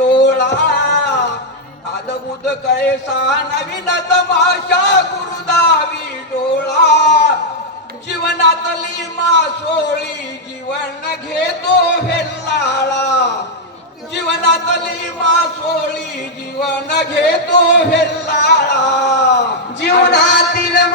डोळा. बुध कैसा नवीन तमाशा गुरुदावी डोळा. जीवनातली मासोळी जीवन घेतो हेल्लाळा. जीवनातली मासोळी जीवन घेतो हेल्लाळा. जीवनातील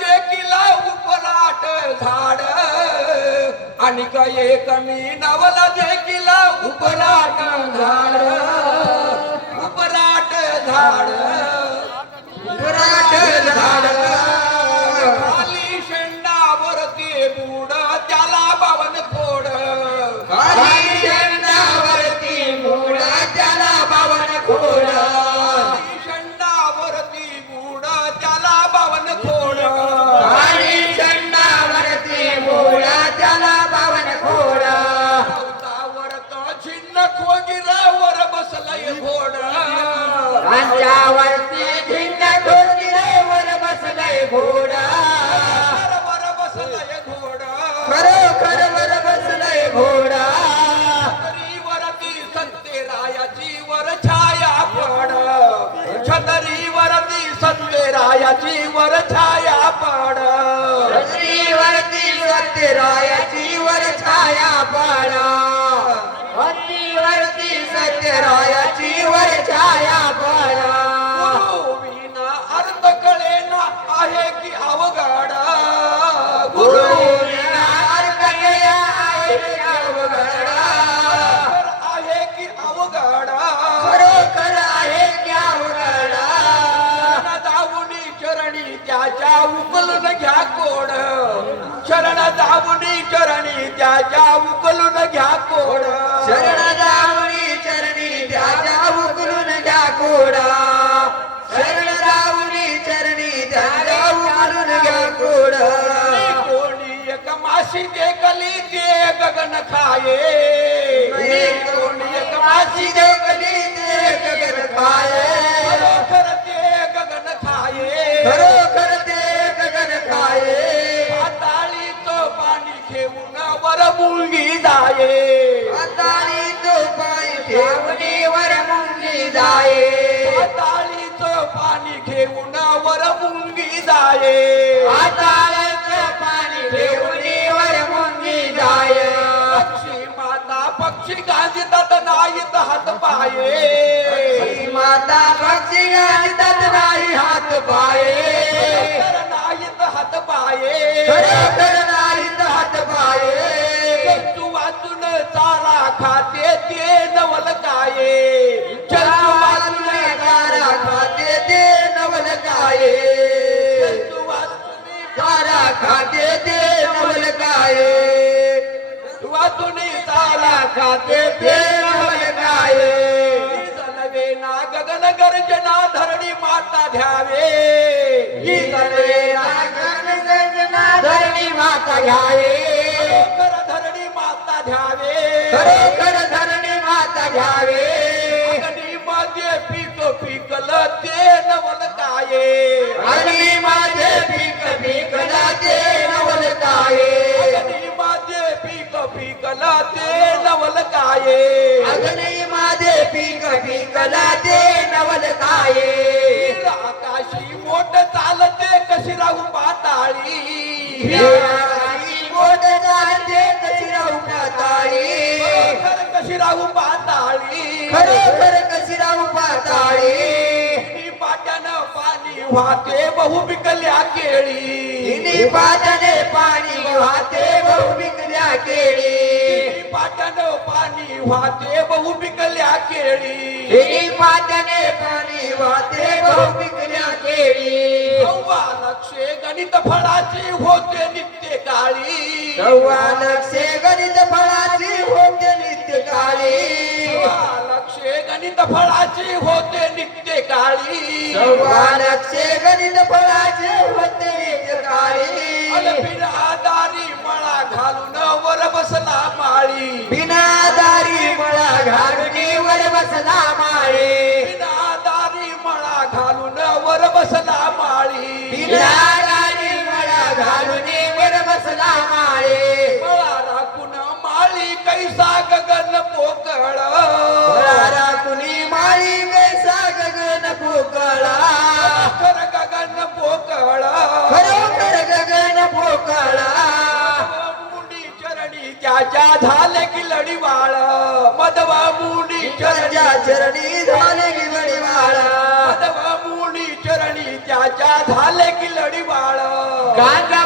किला उपनाट झाड. आणि एक मी नवला देखील उपलाट झाड. उपलाट झाड. ভোর त्याच्या उकलून घ्या कोड. शरण जावणी चरणी त्याच्या उकलून घ्या कोडा. शरण जावणी चरणी त्याच्या उकलून घ्या कोडा. कोणी एक माशी देखली ते गगन खाये. नाहीत हात पाये माता पक्षी गातात नाही हात पाये नाहीत हात पाये खरोखर नाहीत हात पाये जंतू वाचून चारा खाते ते नवल काये जंतू वाचून चारा खाते ते नवल काये जंतू वाचून चारा खाते ते खाते ते काये जलवे ना गगन गर्जना धरणी माता ध्यावे ही सर्वे नागन गंजना धरणी माता घ्यावे. खरोखर धरणी माता ध्यावे खरोखर धरणी माता घ्यावे. माझे पीक पिकलं ते नवल काये. पिकला ते नवल काये आकाशी मोठ चालते कशी राहू पाताळी? बोट चालते कशी राहू पाताळी? कशी राहू पाताळी? खरोखर कशी राहू पाताळी? पाट्यानं पाणी वाहते बहु पिकल्या केळी. पाटणे पाणी वाहते बहु पिकल्या केळी. पाट्यानं वाहते बहु पिकल्या केळी. पाणी वाहते बहु पिकल्या केळी. सव्वा लक्षे गणित फळाची होते नित्य काळी. सव्वा लक्षे गणित फळाची होते नित्य काळी. लक्षे गणित फळाची होते नित्य काळी. सव्वा लक्षे गणित फळाचे होते नित्य काळी. बिनादारी मळा घालून वर बसला माळी. बिनादारी मळा घालून वर बसला माळी. बिनादारी मळा घालून वर बसला माळी. बिनादारी मळा घालून वर बसला माळी चरणी झाले की लढीवाळा बाबूनी चरणी त्याच्या झाले की लढीवाळा गांजा